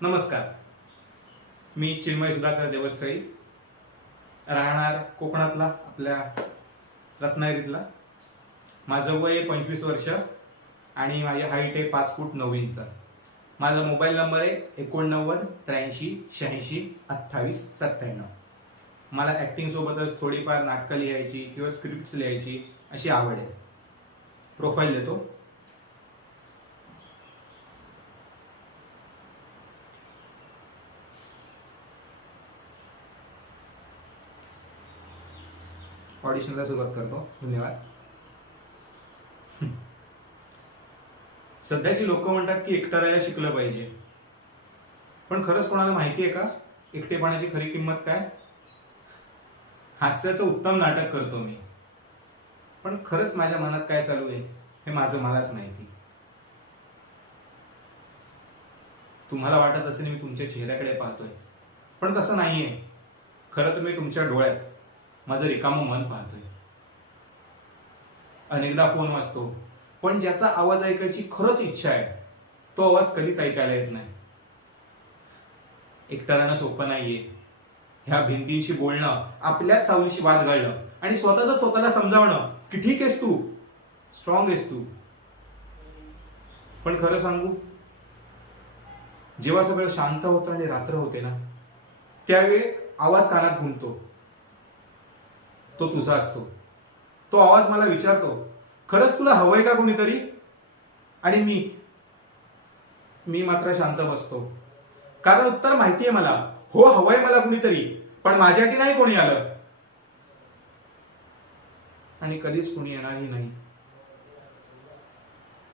नमस्कार. मी चिन्मय सुधाकर देवस्थळी, राहणार कोकणातला आपल्या रत्नागिरीतला. माझं वय 25 वर्ष आणि माझी हाईट आहे 5 फूट 9 इंच. माझा मोबाईल नंबर आहे 89 83 86 28 97. मला ॲक्टिंग सोबतच थोडीफार नाटकं लिहायची किंवा स्क्रिप्ट्स लिहायची अशी आवड आहे. प्रोफाईल देतो. ऑडिशनला सुरुवात करतो. धन्यवाद. सध्याची लोक म्हणतात की एकटं राहायला शिकलं पाहिजे, पण खरंच कोणाला माहिती आहे का एकटेपणाची खरी किंमत काय? हास्याचं उत्तम नाटक करतो मी, पण खरंच माझ्या मनात काय चालू आहे हे माझं मलाच माहिती. तुम्हाला वाटत असेल मी तुमच्या चेहऱ्याकडे पाहतोय, पण तसं नाहीये. खरं तर मी तुमच्या डोळ्यात माझं रिकामं मन पाहतोय. अनेकदा फोन वाजतो, पण ज्याचा आवाज ऐकायची खरंच इच्छा आहे तो आवाज कधीच ऐकायला येत नाही. एकटं राहणं सोपं नाहीये. ह्या भिंतींशी बोलणं, आपल्याच सावलीशी वाद घालणं आणि स्वतःला समजावणं की ठीक आहेस तू, स्ट्रॉंग आहेस तू. पण खरं सांगू, जेव्हा सगळं शांत होतं आणि रात्र होते ना, त्यावेळी आवाज कानात घुमतो. तो तुझा असतो. तो आवाज मला विचारतो, खरंच तुला हवंय का कोणीतरी? आणि मी मात्र शांत बसतो, कारण उत्तर माहितीये मला. हो, हवंय मला कुणीतरी, पण माझ्यासाठी नाही कोणी आलं आणि कधीच कोणी येणारही नाही.